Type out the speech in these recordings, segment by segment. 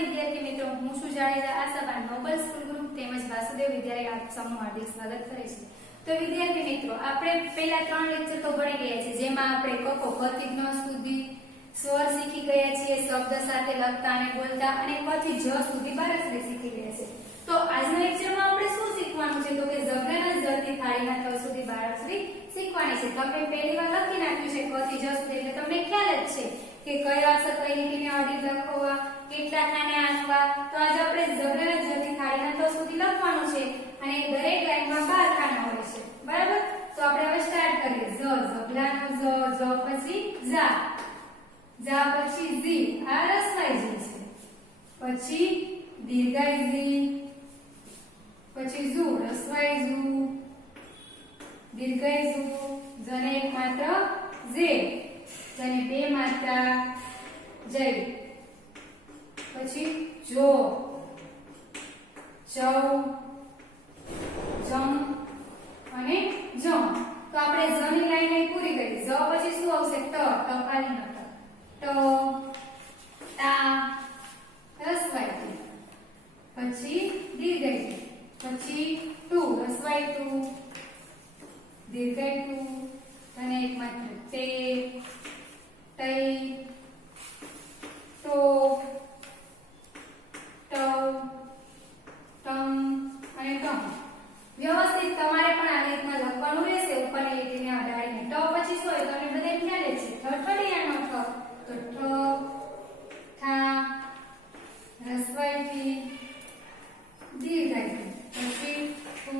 વિદ્યાર્થી મિત્રો, હું છું જાડેજા આશાબા નોબલ સ્કૂલ ગ્રુપ તેમજ વાસુદેવ વિદ્યાલય આપ સૌનું હાર્દિક સ્વાગત કરે છે। તો વિદ્યાર્થી મિત્રો, આપણે પહેલા 3 લેક્ચર તો ભણી ગયા છે, જેમાં આપણે કકો કથી જ્ઞ સુધી સ્વર શીખી ગયા છીએ, શબ્દ સાથે લખતા અને બોલતા, અને કથી જ સુધી બારાક્ષરી શીખી ગયા છે। તો આજના લેક્ચરમાં આપણે શું શીખવાનું છે? તો કે ઝઘડાના ઝથી થાળીના થ સુધી બારાક્ષરી શીખવાની છે। તમે પહેલી વાર લખી નાખ્યું છે કથી જ સુધી, એટલે તમને ખ્યાલ જ છે કે કયા અક્ષર કઈ લીટીને અડી લખવા, કેટલા ખાને આંકવા। તો આજે આપણે ઝઘડાના ઝથી થાળીના થ સુધી લખવાનું છે, અને દરેક લાઈનમાં 12 ખાના હોય છે, બરાબર? તો આપણે હવે સ્ટાર્ટ કરીએ। ઝઘડાનો જ પછી જા, જા પછી જી, આ રસવાઈ જી છે, પછી દીર્ઘાઈ જી, પછી જુ રસવાઈ જુ, દીર્ઘાઈ જુ, જને એક માત્ર જે, જને બે માત્રા જય, પછી જો, ચૌ, જમ અને જમ। તો આપણે જની લાઈન અહીં પૂરી કરી। જ પછી શું આવશે? ટ, ટપાલી નો ટ, તા, રસવાઈ, પછી દીર્ઘાઈ, પછી ટુ, રસવાઈ ટુ, દીર્ઘાઈ ટુ, અને એક માત્ર તે, તઈ, તો, ટવ, ટમ અને ટમ। વ્યવસ્થિત તમારે પણ આ રીતના લખવાનું રહેશે, ઉપરની લીટીને અડાડીને। ટ પછી શું હોય? તમને બધાને ખ્યાલ જ છે, ઠઠડિયાનો ઠ, તો ઠ, ઠા, રસવાઈ થી, દીર્ઘાઈ, પછી ટુ,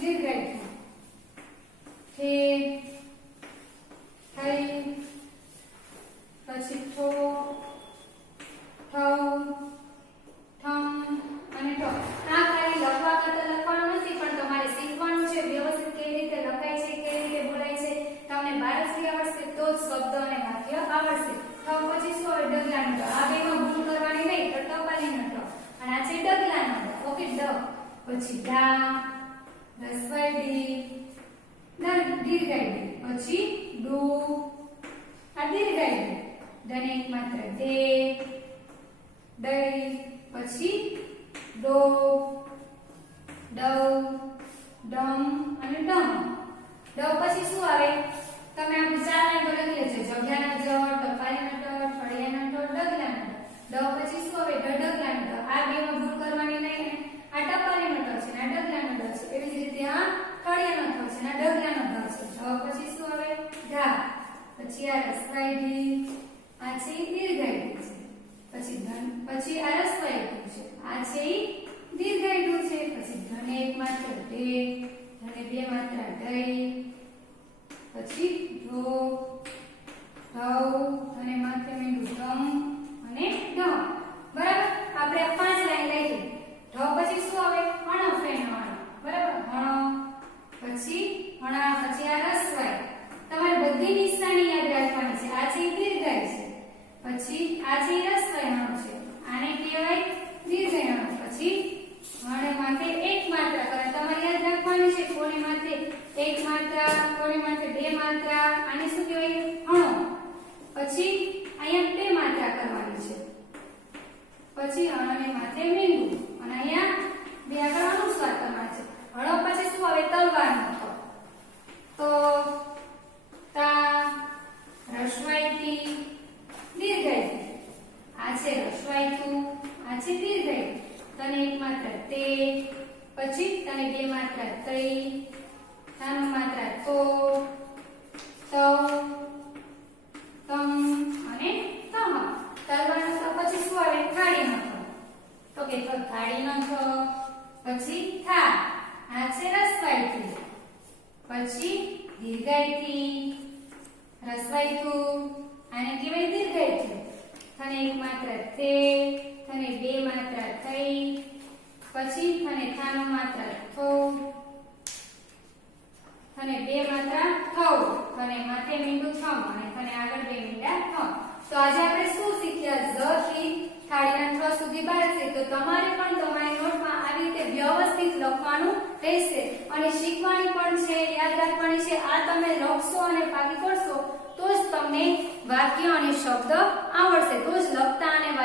દીર્ઘાઈ, થે, થઈ, પછી થો, થવ, થમ અને ઠ। આ ખાલી લખવા કરતા લખવાનું નથી, પણ તમારે શીખવાનું છે વ્યવસ્થિત કેવી રીતે લખાય છે, કેવી રીતે બોલાય છે। તમને બારાક્ષરી આવડશે તો જ શબ્દ અને વાક્ય આવડશે। ઠ પછી શું આવે? ડગલાનો ડ। આ બેમાં ભૂલ કરવાની નહીં, તો ટપાલીનો ટ, અને આ છે ડગલાનો ડ, ઓકે, ડ, પછી ડા, રસવાઈ ડી, દીર્ઘાઈ ડી, પછી ડુ, આ દીર્ઘાઈ ડી, ડને એક માત્ર દે, દઈ, પછી ડો, ડવ, ડમ અને ડમ। ડ પછી શું આવે? તમે આ 4 લાઈન પર લખી લેજો। જગ્યાના જ, ટપાલીનો ટ, ઠળિયાનો ટ, ડગલાનો ડ। ડ પછી શું આવે? ડગલાનો ડ। આ બેમાં ભૂલ કરવાની નહીં, આ ટપાલીનો ટ છે, આ ડગલાનો ડ છે। એવી જ રીતે આ ઠળિયાનો ઠ છે, આ ડગલાનો ડ છે। ઢ પછી શું આવે? ઢા, પછી આ રસવાઈ ઢી, આ છે દીર્ઘાઈ ઢી છે, પછી ધન, પછી આ રસવાઈ ઢી છે, આ છે દીર્ઘાઈ ઢી છે, પછી ધને એક માત્ર ઢે, ધને બે માત્ર ઢઈ, પછી ઢો, ઢવ, અને માથે મીંડું ધમ અને ઢમ, બરાબર? આપણે આ 5 લાઈન લખી। ઢ પછી શું આવે? હણ ફેણ હણ, બરાબર? હણ, પછી હણા, પછી આ રસવાઈ। તમારે બધી નિશાની યાદ રાખવાની છે। આ છે દીર્ઘાઈ છે, પછી આ છે રસવાઈ હણ છે, આને કહેવાય દીર્ઘાઈ હણ। પછી હણ માથે એક માત્રા કરે, તમારે યાદ રાખવાની છે, કોની માથે એક માત્રા, કોની માથે બે માત્રા, આને શું કહેવાય? હણો। પછી અહીંયા બે માત્રા કરવાની છે, પછી હણને માથે મીંડું, અને અહીંયા બે આગળ અનુસ્વાર કરવાના છે। હણો પછી શું આવે? તલવારનો થ, તો, તા, રસવાઈ થી, દીર્ઘાઈ થી, આ છે રસવાઈ તુ, આ છે દીર્ઘાઈ, તને એક માત્ર તે, પછી તને બે માત્ર તઈ, તાનો માત્ર તો, તવ, તમ અને તમ। તલવારનો થ પછી શું આવે? થાળીનો થ, તો કે થાળીનો થ, પછી થા, આ છે રસવાઈ થી, પછી દીર્ઘાઈ થી, રસવાઈ થુ, આને કહેવાય દીર્ઘાઈ થી, થને એક માત્ર થે, થને બે માત્ર થઈ, પછી થને થાનો માત્ર થો, થને બે માત્ર થવ, થને માથે મીંડું થમ, અને થને આગળ બે મીંડા થમ। તો આજે આપણે શું શીખ્યા? જ થી થાળીના થ સુધી બારાક્ષરી। તો તમારે પણ તમારી નોટમાં આવી રીતે વ્યવસ્થિત લખવાનું રહેશે, અને શીખવાની પણ છે, યાદ રાખવાની છે। આ તમે લખશો અને પાકી કરશો તો જ તમને વાક્ય અને શબ્દ આવડશે, તો જ લખતા અને